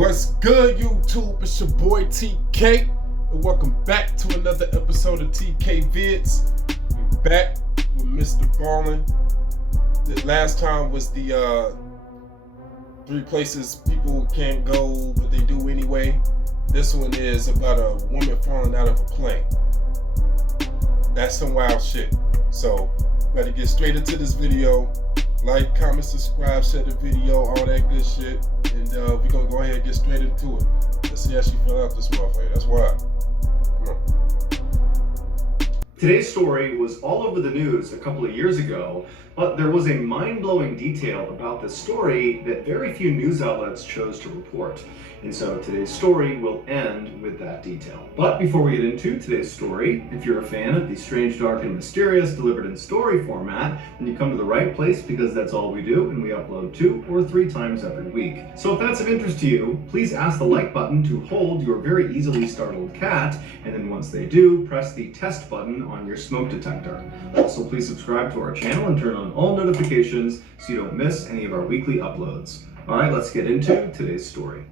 What's good, YouTube? It's your boy TK, and welcome back to another episode of TK Vids. We're back with MrBallen. The last time was the 3 places people can't go, but they do anyway. This one is about a woman falling out of a plane. That's some wild shit. So, better get straight into this video. Like, comment, subscribe, share the video, all that good shit. And we're gonna go ahead and get straight into it. Let's see how she fell out this motherfucker. That's wild. Come on. Today's story was all over the news a couple of years ago, but there was a mind-blowing detail about this story that very few news outlets chose to report. And so today's story will end with that detail. But before we get into today's story, if you're a fan of the strange, dark, and mysterious delivered in story format, then you come to the right place because that's all we do, and we upload 2 or 3 times every week. So if that's of interest to you, please ask the like button to hold your very easily startled cat, and then once they do, press the test button on your smoke detector. Also, please subscribe to our channel and turn on all notifications so you don't miss any of our weekly uploads. All right, let's get into today's story.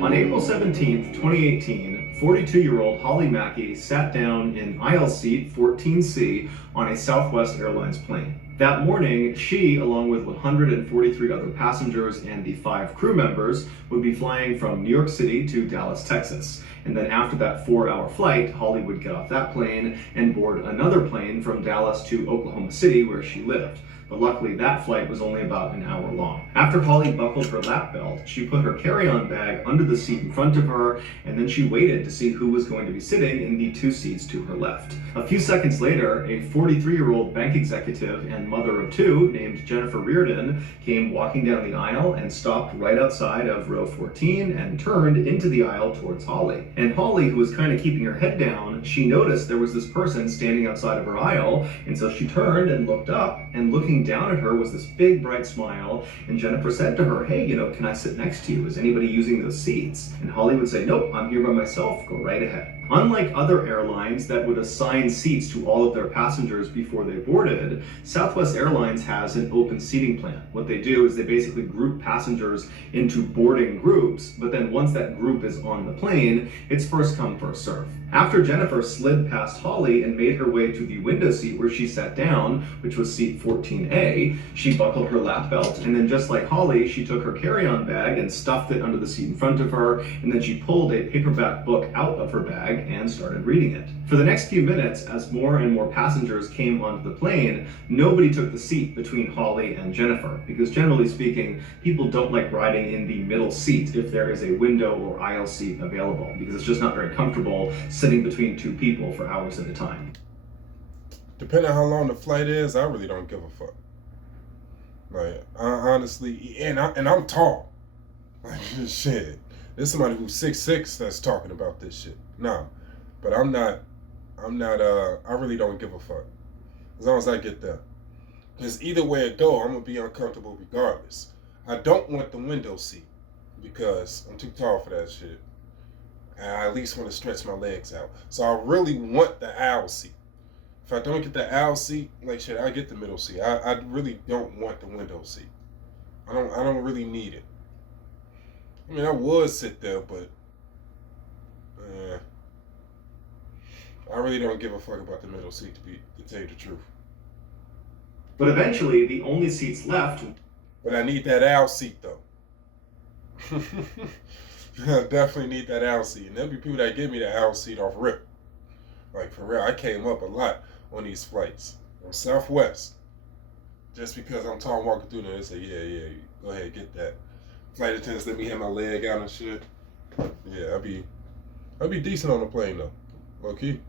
On April 17th, 2018, 42-year-old Holly Mackey sat down in aisle seat 14C on a Southwest Airlines plane. That morning, she, along with 143 other passengers and the 5 crew members, would be flying from New York City to Dallas, Texas. And then after that 4-hour flight, Holly would get off that plane and board another plane from Dallas to Oklahoma City, where she lived. But luckily, that flight was only about an hour long. After Holly buckled her lap belt, she put her carry-on bag under the seat in front of her, and then she waited to see who was going to be sitting in the 2 seats to her left. A few seconds later, a 43-year-old bank executive and mother of 2 named Jennifer Reardon came walking down the aisle and stopped right outside of row 14 and turned into the aisle towards Holly. And Holly, who was kind of keeping her head down, she noticed there was this person standing outside of her aisle, and so she turned and looked up, and looking down at her was this big bright smile, and Jennifer said to her, "Hey, can I sit next to you? Is anybody using those seats?" And Holly would say, "Nope, I'm here by myself, go right ahead." Unlike other airlines that would assign seats to all of their passengers before they boarded, Southwest Airlines has an open seating plan. What they do is they basically group passengers into boarding groups, but then once that group is on the plane, it's first come, first serve. After Jennifer slid past Holly and made her way to the window seat where she sat down, which was seat 14A, she buckled her lap belt, and then just like Holly, she took her carry-on bag and stuffed it under the seat in front of her, and then she pulled a paperback book out of her bag and started reading it. For the next few minutes, as more and more passengers came onto the plane, nobody took the seat between Holly and Jennifer, because generally speaking, people don't like riding in the middle seat if there is a window or aisle seat available, because it's just not very comfortable sitting between 2 people for hours at a time. Depending on how long the flight is, I really don't give a fuck. Like, I honestly, and I'm tall. Like, shit. There's somebody who's 6'6" that's talking about this shit. No, but I'm not, I really don't give a fuck. As long as I get there. Because either way it go, I'm going to be uncomfortable regardless. I don't want the window seat because I'm too tall for that shit. And I at least want to stretch my legs out. So I really want the aisle seat. If I don't get the aisle seat, like shit, I get the middle seat. I really don't want the window seat. I don't really need it. I mean, I would sit there, but I really don't give a fuck about the middle seat, to tell you the truth. But eventually, the only seats left. But I need that aisle seat, though. I definitely need that aisle seat. And there'll be people that give me the aisle seat off rip. Like, for real, I came up a lot on these flights. On Southwest. Just because I'm tall walking through there, they say, yeah, go ahead, get that. Flight attendants let me have my leg out and shit. Yeah, I'd be decent on the plane though. Low key.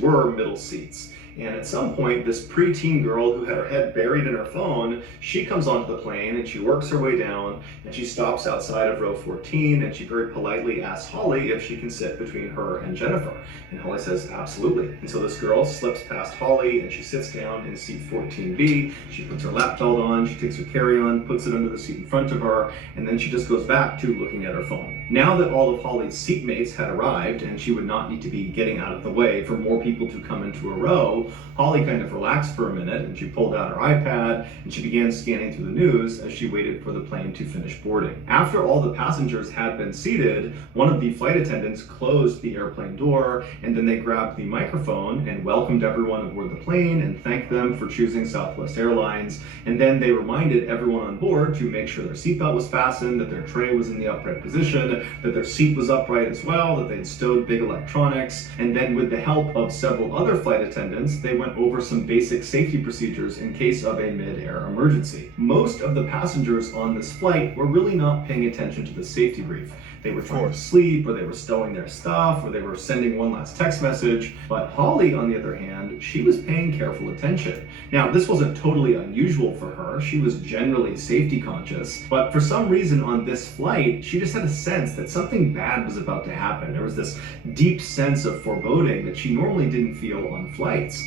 Were middle seats. And at some point, this preteen girl who had her head buried in her phone, she comes onto the plane and she works her way down and she stops outside of row 14 and she very politely asks Holly if she can sit between her and Jennifer. And Holly says, absolutely. And so this girl slips past Holly and she sits down in seat 14B. She puts her lap belt on, she takes her carry-on, puts it under the seat in front of her, and then she just goes back to looking at her phone. Now that all of Holly's seatmates had arrived and she would not need to be getting out of the way for more people to come into a row, Holly kind of relaxed for a minute and she pulled out her iPad and she began scanning through the news as she waited for the plane to finish boarding. After all the passengers had been seated, one of the flight attendants closed the airplane door, and then they grabbed the microphone and welcomed everyone aboard the plane and thanked them for choosing Southwest Airlines. And then they reminded everyone on board to make sure their seatbelt was fastened, that their tray was in the upright position, that their seat was upright as well, that they'd stowed big electronics. And then with the help of several other flight attendants, they went over some basic safety procedures in case of a mid-air emergency. Most of the passengers on this flight were really not paying attention to the safety brief. They were trying to sleep, or they were stowing their stuff, or they were sending one last text message. But Holly, on the other hand, she was paying careful attention. Now, this wasn't totally unusual for her. She was generally safety conscious, but for some reason on this flight, she just had a sense that something bad was about to happen. There was this deep sense of foreboding that she normally didn't feel on flights.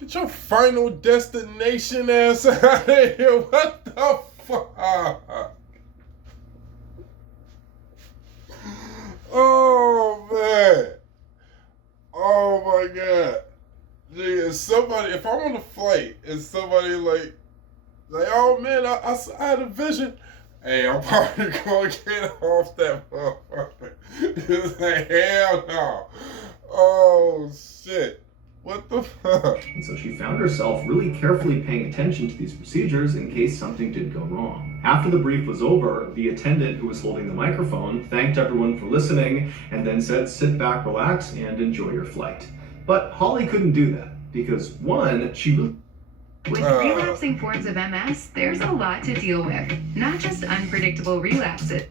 Get your final destination ass out of here. What the fuck? Oh, man. Oh, my God. Gee, somebody, if I'm on a flight and somebody like, oh, man, I had a vision. Hey, I'm probably going to get off that motherfucker. It's like, hell no. Oh, shit. What the fuck? And so she found herself really carefully paying attention to these procedures in case something did go wrong. After the brief was over, the attendant who was holding the microphone thanked everyone for listening and then said, sit back, relax, and enjoy your flight. But Holly couldn't do that because, one, she really... With relapsing forms of MS, there's a lot to deal with, not just unpredictable relapses.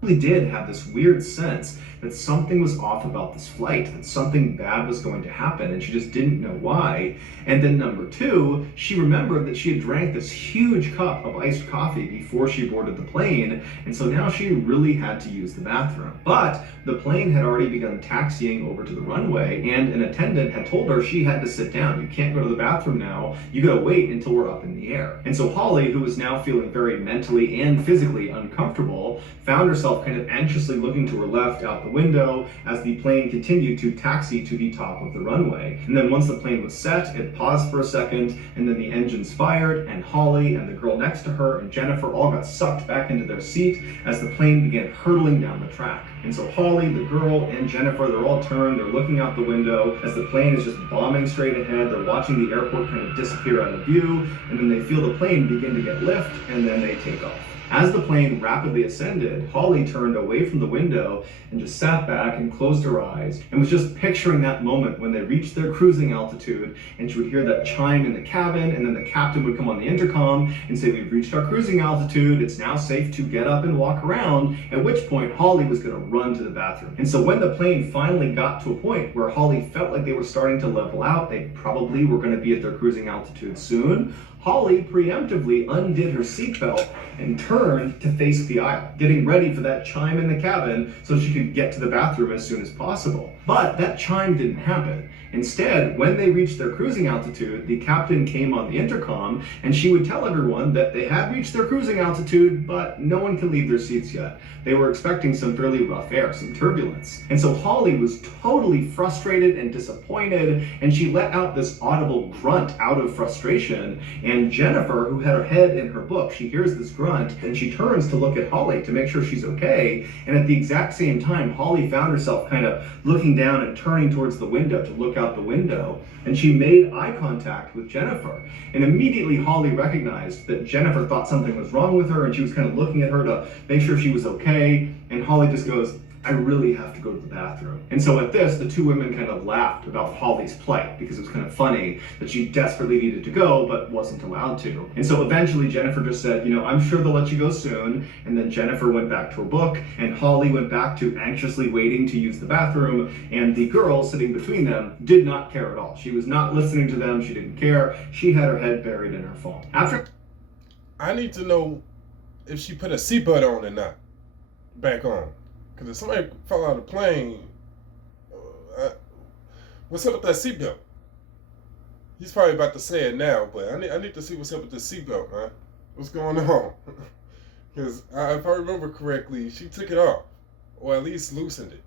Really did have this weird sense that something was off about this flight, that something bad was going to happen, and she just didn't know why. And then number two, she remembered that she had drank this huge cup of iced coffee before she boarded the plane, and so now she really had to use the bathroom. But the plane had already begun taxiing over to the runway, and an attendant had told her she had to sit down. You can't go to the bathroom now. You gotta wait until we're up in the air. And so Holly, who was now feeling very mentally and physically uncomfortable, found herself kind of anxiously looking to her left out the window as the plane continued to taxi to the top of the runway. And then once the plane was set, it paused for a second, and then the engines fired, and Holly and the girl next to her and Jennifer all got sucked back into their seat as the plane began hurtling down the track. And so Holly, the girl, and Jennifer, they're all turned, they're looking out the window as the plane is just bombing straight ahead. They're watching the airport kind of disappear out of view, and then they feel the plane begin to get lift, and then they take off. As the plane rapidly ascended, Holly turned away from the window and just sat back and closed her eyes and was just picturing that moment when they reached their cruising altitude, and she would hear that chime in the cabin, and then the captain would come on the intercom and say, we've reached our cruising altitude, it's now safe to get up and walk around, at which point Holly was going to run to the bathroom. And so when the plane finally got to a point where Holly felt like they were starting to level out, they probably were going to be at their cruising altitude soon, Holly preemptively undid her seatbelt and turned to face the aisle, getting ready for that chime in the cabin so she could get to the bathroom as soon as possible. But that chime didn't happen. Instead, when they reached their cruising altitude, the captain came on the intercom and she would tell everyone that they had reached their cruising altitude, but no one could leave their seats yet. They were expecting some fairly rough air, some turbulence. And so Holly was totally frustrated and disappointed, and she let out this audible grunt out of frustration. And Jennifer, who had her head in her book, she hears this grunt and she turns to look at Holly to make sure she's okay. And at the exact same time, Holly found herself kind of looking down and turning towards the window to look out the window, and she made eye contact with Jennifer. And immediately Holly recognized that Jennifer thought something was wrong with her, and she was kind of looking at her to make sure she was okay. And Holly just goes, I really have to go to the bathroom. And so at this, the two women kind of laughed about Holly's plight because it was kind of funny that she desperately needed to go but wasn't allowed to. And so eventually Jennifer just said, I'm sure they'll let you go soon. And then Jennifer went back to her book, and Holly went back to anxiously waiting to use the bathroom. And the girl sitting between them did not care at all. She was not listening to them. She didn't care. She had her head buried in her phone. I need to know if she put a seatbelt on or not. Back on. Because if somebody fell out of the plane, what's up with that seatbelt? He's probably about to say it now, but I need to see what's up with the seatbelt, man. What's going on? Because if I remember correctly, she took it off. or at least loosened it.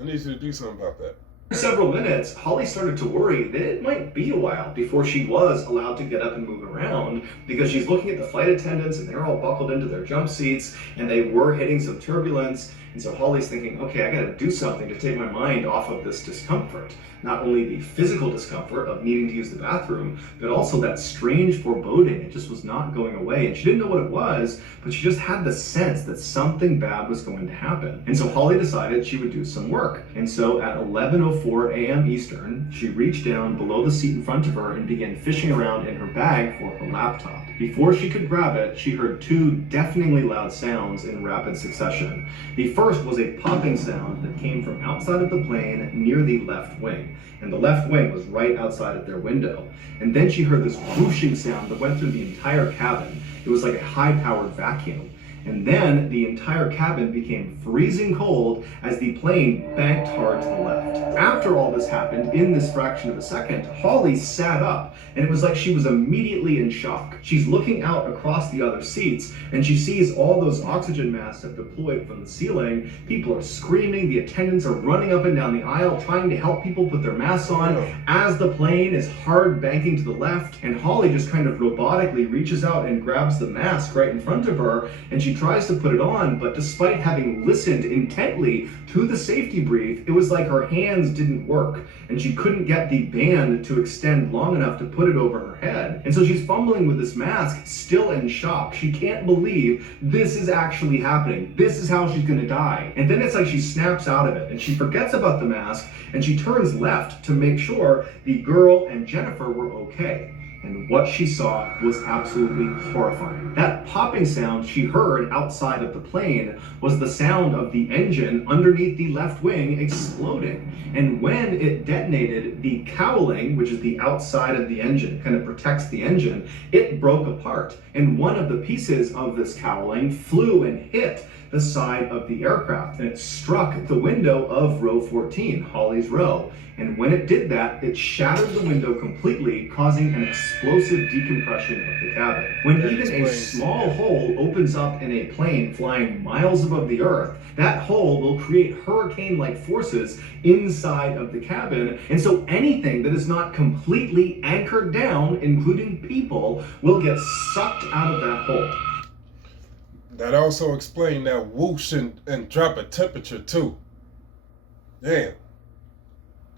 I need you to do something about that. For several minutes, Holly started to worry that it might be a while before she was allowed to get up and move around, because she's looking at the flight attendants and they're all buckled into their jump seats and they were hitting some turbulence. And so Holly's thinking, okay, I gotta do something to take my mind off of this discomfort. Not only the physical discomfort of needing to use the bathroom, but also that strange foreboding. It just was not going away. And she didn't know what it was, but she just had the sense that something bad was going to happen. And so Holly decided she would do some work. And so at 11:04 a.m. Eastern, she reached down below the seat in front of her and began fishing around in her bag for her laptop. Before she could grab it, she heard two deafeningly loud sounds in rapid succession. The first was a popping sound that came from outside of the plane near the left wing. And the left wing was right outside of their window. And then she heard this whooshing sound that went through the entire cabin. It was like a high-powered vacuum. And then the entire cabin became freezing cold as the plane banked hard to the left. After all this happened, in this fraction of a second, Holly sat up, and it was like she was immediately in shock. She's looking out across the other seats, and she sees all those oxygen masks have deployed from the ceiling. People are screaming, the attendants are running up and down the aisle trying to help people put their masks on as the plane is hard banking to the left, and Holly just kind of robotically reaches out and grabs the mask right in front of her, and she tries to put it on, but despite having listened intently to the safety brief, it was like her hands didn't work and she couldn't get the band to extend long enough to put it over her head. And so she's fumbling with this mask, still in shock. She can't believe this is actually happening. This is how she's gonna die. And then it's like she snaps out of it and she forgets about the mask and she turns left to make sure the girl and Jennifer were okay. And what she saw was absolutely horrifying. That popping sound she heard outside of the plane was the sound of the engine underneath the left wing exploding. And when it detonated, the cowling, which is the outside of the engine, kind of protects the engine, it broke apart. And one of the pieces of this cowling flew and hit the side of the aircraft, and it struck the window of row 14, Holly's row. And when it did that, it shattered the window completely, causing an explosive decompression of the cabin. When even a small hole opens up in a plane flying miles above the earth, that hole will create hurricane-like forces inside of the cabin. And so anything that is not completely anchored down, including people, will get sucked out of that hole. That also explained that whoosh and drop of temperature too. Damn.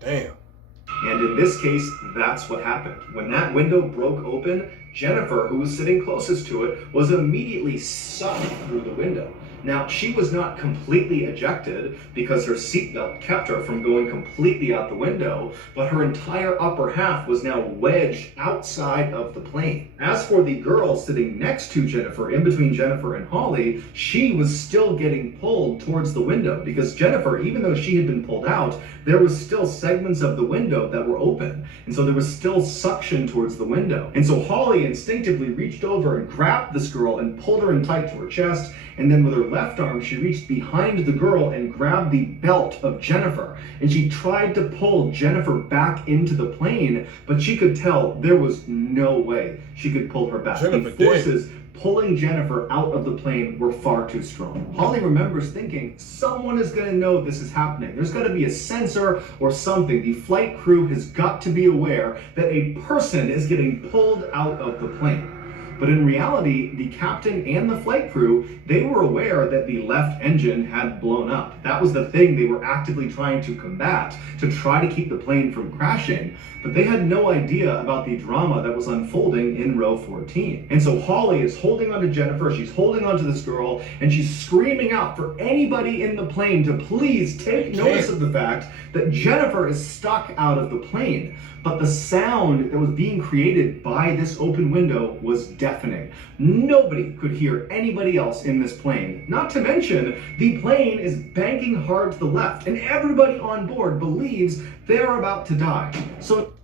And in this case, that's what happened. When that window broke open, Jennifer, who was sitting closest to it, was immediately sucked through the window. Now, she was not completely ejected because her seatbelt kept her from going completely out the window, but her entire upper half was now wedged outside of the plane. As for the girl sitting next to Jennifer, in between Jennifer and Holly, she was still getting pulled towards the window because Jennifer, even though she had been pulled out, there was still segments of the window that were open. And so there was still suction towards the window. And so Holly instinctively reached over and grabbed this girl and pulled her in tight to her chest. And then with her left arm, she reached behind the girl and grabbed the belt of Jennifer. And she tried to pull Jennifer back into the plane, but she could tell there was no way she could pull her back. The forces pulling Jennifer out of the plane were far too strong. Holly remembers thinking, someone is going to know this is happening. There's got to be a sensor or something. The flight crew has got to be aware that a person is getting pulled out of the plane. But in reality, the captain and the flight crew, they were aware that the left engine had blown up. That was the thing they were actively trying to combat, to try to keep the plane from crashing. But they had no idea about the drama that was unfolding in row 14. And so Holly is holding on to Jennifer, she's holding on to this girl, and she's screaming out for anybody in the plane to please take notice of the fact that Jennifer is stuck out of the plane. But the sound that was being created by this open window was deafening. Nobody could hear anybody else in this plane. Not to mention, the plane is banking hard to the left, and everybody on board believes they're about to die. So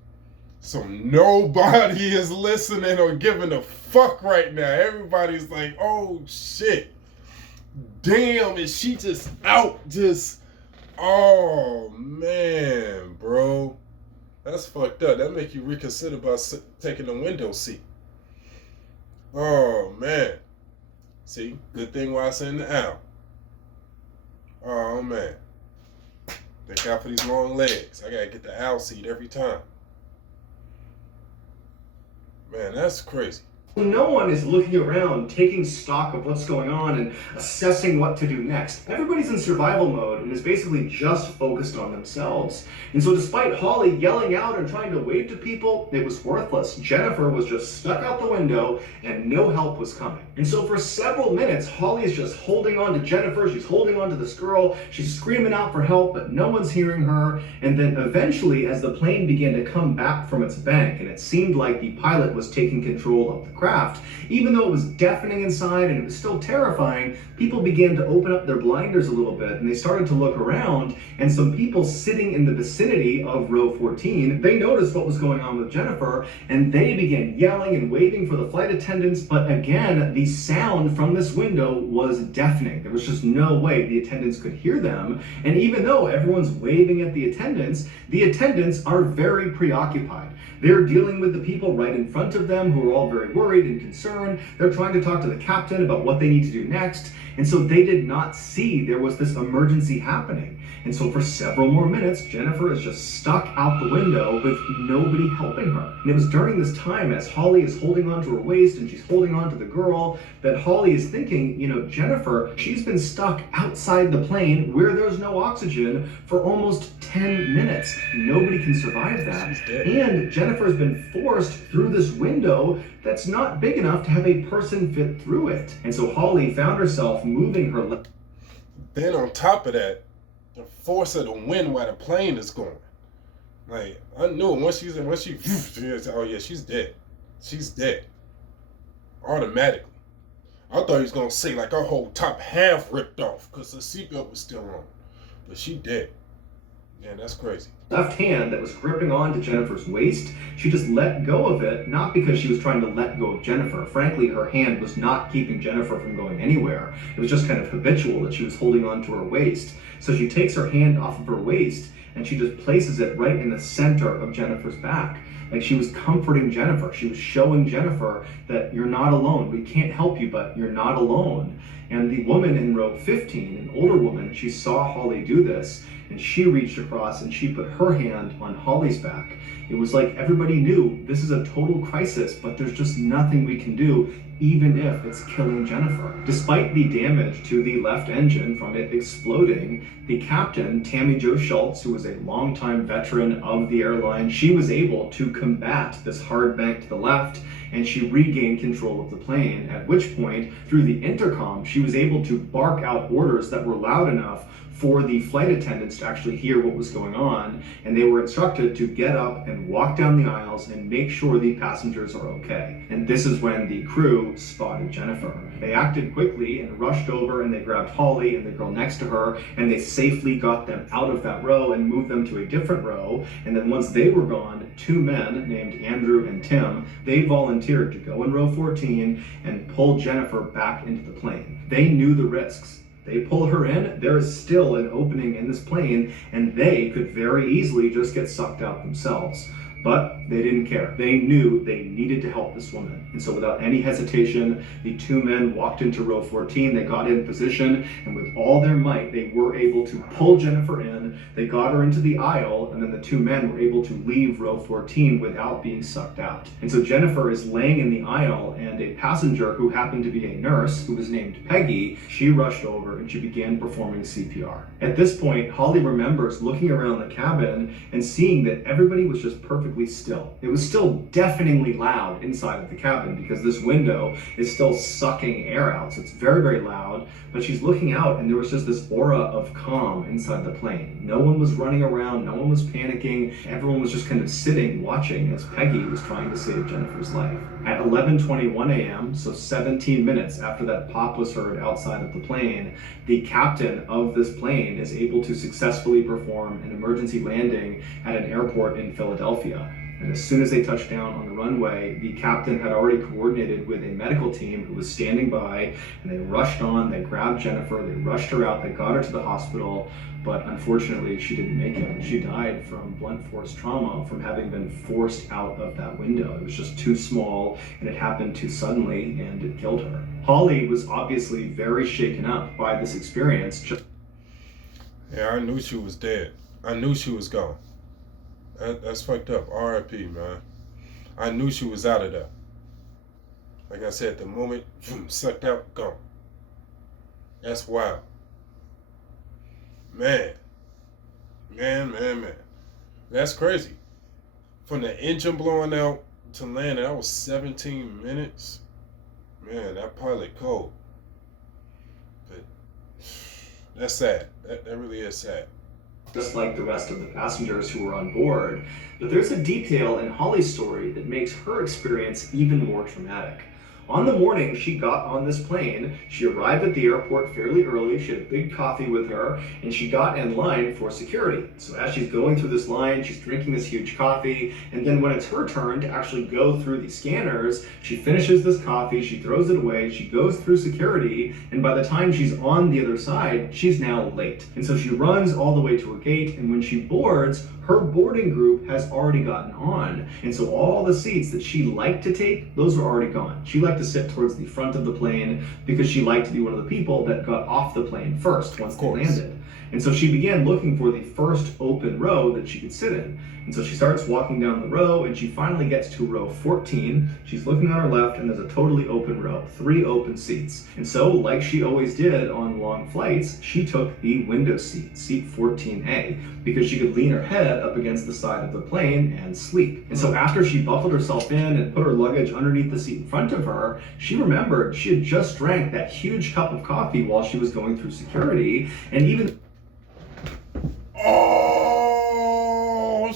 nobody is listening or giving a fuck right now. Everybody's like, oh shit. Damn, is she just out? Oh man, bro. That's fucked up. That make you reconsider about taking the window seat. Oh man. See, good thing why I send the out. Oh man. Thank God for these long legs. I gotta get the aisle seat every time. Man, that's crazy. No one is looking around, taking stock of what's going on and assessing what to do next. Everybody's in survival mode and is basically just focused on themselves. And so despite Holly yelling out and trying to wave to people, it was worthless. Jennifer was just stuck out the window and no help was coming. And so for several minutes, Holly is just holding on to Jennifer. She's holding on to this girl. She's screaming out for help, but no one's hearing her. And then eventually, as the plane began to come back from its bank, and it seemed like the pilot was taking control of the craft, even though it was deafening inside and it was still terrifying, people began to open up their blinders a little bit and they started to look around, and some people sitting in the vicinity of row 14, they noticed what was going on with Jennifer and they began yelling and waving for the flight attendants. But again, the sound from this window was deafening. There was just no way the attendants could hear them. And even though everyone's waving at the attendants are very preoccupied. They're dealing with the people right in front of them who are all very worried and concerned. They're trying to talk to the captain about what they need to do next. And so they did not see there was this emergency happening. And so for several more minutes, Jennifer is just stuck out the window with nobody helping her. And it was during this time, as Holly is holding onto her waist and she's holding on to the girl, that Holly is thinking, you know, Jennifer, she's been stuck outside the plane where there's no oxygen for almost 10 minutes. Nobody can survive that. And Jennifer's been forced through this window that's not big enough to have a person fit through it. And so Holly found herself moving her leg. Then on top of that, the force of the wind while the plane is going. Like, I knew once she, oh yeah, she's dead. She's dead. Automatically. I thought he was gonna say like her whole top half ripped off because the seatbelt was still on. But she dead. Man, that's crazy. Left hand that was gripping onto Jennifer's waist, she just let go of it, not because she was trying to let go of Jennifer. Frankly, her hand was not keeping Jennifer from going anywhere. It was just kind of habitual that she was holding onto her waist. So she takes her hand off of her waist and she just places it right in the center of Jennifer's back. Like she was comforting Jennifer. She was showing Jennifer that you're not alone. We can't help you, but you're not alone. And the woman in row 15, an older woman, she saw Holly do this and she reached across and she put her hand on Holly's back. It was like everybody knew this is a total crisis, but there's just nothing we can do, even if it's killing Jennifer. Despite the damage to the left engine from it exploding, the captain, Tammy Jo Schultz, who was a longtime veteran of the airline, she was able to combat this hard bank to the left and she regained control of the plane, at which point, through the intercom, she was able to bark out orders that were loud enough for the flight attendants to actually hear what was going on, and they were instructed to get up and walk down the aisles and make sure the passengers are okay. And this is when the crew spotted Jennifer. They acted quickly and rushed over and they grabbed Holly and the girl next to her and they safely got them out of that row and moved them to a different row. And then once they were gone, two men named Andrew and Tim, they volunteered to go in row 14 and pull Jennifer back into the plane. They knew the risks. They pull her in, there is still an opening in this plane, and they could very easily just get sucked out themselves. But they didn't care. They knew they needed to help this woman. And so without any hesitation, the two men walked into row 14, they got in position, and with all their might, they were able to pull Jennifer in, they got her into the aisle, and then the two men were able to leave row 14 without being sucked out. And so Jennifer is laying in the aisle, and a passenger who happened to be a nurse, who was named Peggy, she rushed over and she began performing CPR. At this point, Holly remembers looking around the cabin and seeing that everybody was just perfectly still. It was still deafeningly loud inside of the cabin because this window is still sucking air out. So it's very, very loud, but she's looking out and there was just this aura of calm inside the plane. No one was running around, no one was panicking. Everyone was just kind of sitting, watching as Peggy was trying to save Jennifer's life. At 11:21 a.m., so 17 minutes after that pop was heard outside of the plane, the captain of this plane is able to successfully perform an emergency landing at an airport in Philadelphia. And as soon as they touched down on the runway, the captain had already coordinated with a medical team who was standing by, and they rushed on, they grabbed Jennifer, they rushed her out, they got her to the hospital, but unfortunately she didn't make it. She died from blunt force trauma from having been forced out of that window. It was just too small, and it happened too suddenly, and it killed her. Holly was obviously very shaken up by this experience. Yeah, I knew she was dead. I knew she was gone. That's fucked up. R.I.P., man. I knew she was out of there. Like I said, the moment sucked out, gone. That's wild. Man. That's crazy. From the engine blowing out to landing, that was 17 minutes. Man, that pilot cold. But that's sad. That really is sad. Just like the rest of the passengers who were on board. But there's a detail in Holly's story that makes her experience even more traumatic. On the morning she got on this plane, she arrived at the airport fairly early, she had a big coffee with her, and she got in line for security. So as she's going through this line, she's drinking this huge coffee, and then when it's her turn to actually go through the scanners, she finishes this coffee, she throws it away, she goes through security, and by the time she's on the other side, she's now late. And so she runs all the way to her gate, and when she boards, her boarding group has already gotten on. And so all the seats that she liked to take, those were already gone. She liked to sit towards the front of the plane because she liked to be one of the people that got off the plane first once they landed. And so she began looking for the first open row that she could sit in. And so she starts walking down the row and she finally gets to row 14. She's looking on her left and there's a totally open row, 3 open seats. And so, like she always did on long flights, she took the window seat, seat 14A, because she could lean her head up against the side of the plane and sleep. And so after she buckled herself in and put her luggage underneath the seat in front of her, she remembered she had just drank that huge cup of coffee while she was going through security, and even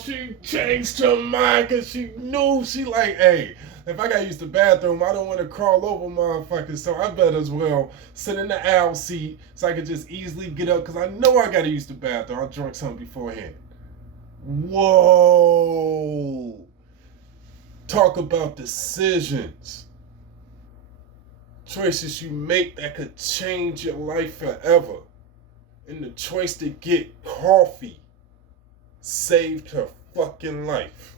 she changed her mind because she knew, she like, hey, if I gotta use the bathroom, I don't want to crawl over motherfuckers, so I better as well sit in the aisle seat so I can just easily get up because I know I gotta use the bathroom. I drank something beforehand. Whoa. Talk about decisions. Choices you make that could change your life forever. And the choice to get coffee saved her fucking life.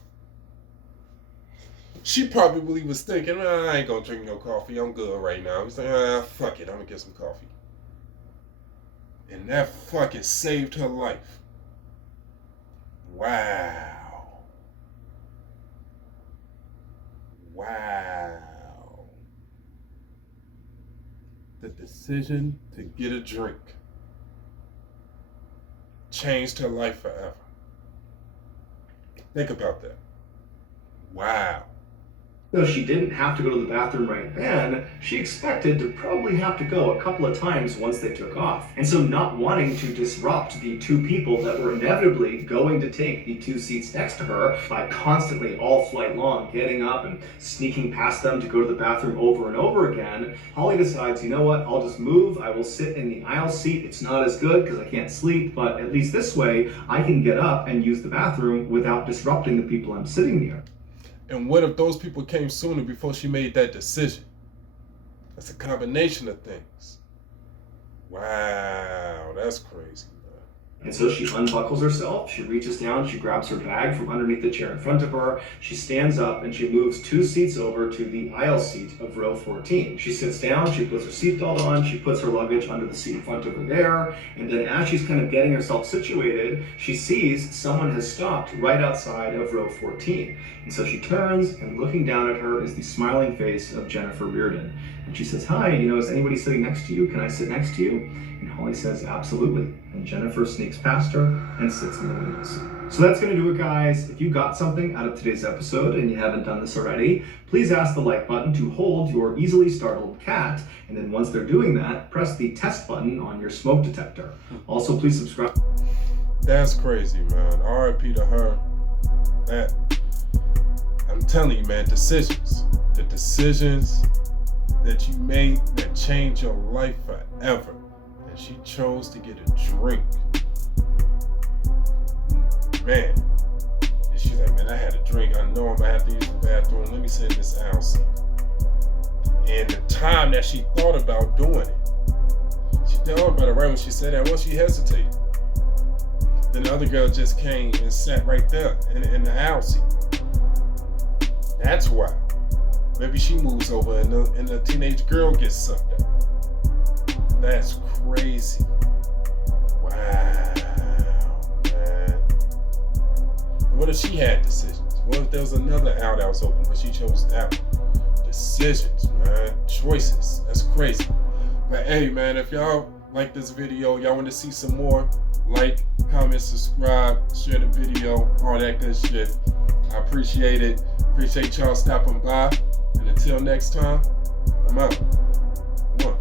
She probably was thinking, I ain't gonna drink no coffee. I'm good right now. I'm saying, fuck it. I'm gonna get some coffee. And that fucking saved her life. Wow. The decision to get a drink changed her life forever. Think about that. Wow. Though she didn't have to go to the bathroom right then, she expected to probably have to go a couple of times once they took off. And so, not wanting to disrupt the 2 people that were inevitably going to take the 2 seats next to her by constantly all flight long getting up and sneaking past them to go to the bathroom over and over again, Holly decides, you know what, I'll just move, I will sit in the aisle seat. It's not as good because I can't sleep, but at least this way I can get up and use the bathroom without disrupting the people I'm sitting near. And what if those people came sooner before she made that decision? That's a combination of things. Wow, that's crazy, man. And so she unbuckles herself, she reaches down, she grabs her bag from underneath the chair in front of her, she stands up and she moves 2 seats over to the aisle seat of row 14. She sits down, she puts her seatbelt on, she puts her luggage under the seat in front of her there, and then as she's kind of getting herself situated, she sees someone has stopped right outside of row 14. And so she turns, and looking down at her is the smiling face of Jennifer Reardon. And she says, hi, is anybody sitting next to you? Can I sit next to you? And Holly says, absolutely. And Jennifer sneaks past her and sits in the window seat. So that's going to do it, guys. If you got something out of today's episode and you haven't done this already, please ask the like button to hold your easily startled cat. And then once they're doing that, press the test button on your smoke detector. Also, please subscribe. That's crazy, man. R.I.P. to her. That, I'm telling you, man, decisions. The decisions that you made that change your life forever. And she chose to get a drink. Man. And she's like, man, I had a drink. I know I'm gonna have to use the bathroom. Let me sit in this aisle seat. And the time that she thought about doing it, she thought about it right when she said that. Well, she hesitated. Then the other girl just came and sat right there in the aisle seat. That's why. Maybe she moves over and the teenage girl gets sucked up. That's crazy. Wow. What if she had decisions? What if there was another aisle that was open, but she chose that one? Decisions, man. Choices. That's crazy. But hey, man, if y'all like this video, y'all want to see some more, like, comment, subscribe, share the video, all that good shit. I appreciate it. Appreciate y'all stopping by. And until next time, I'm out. One.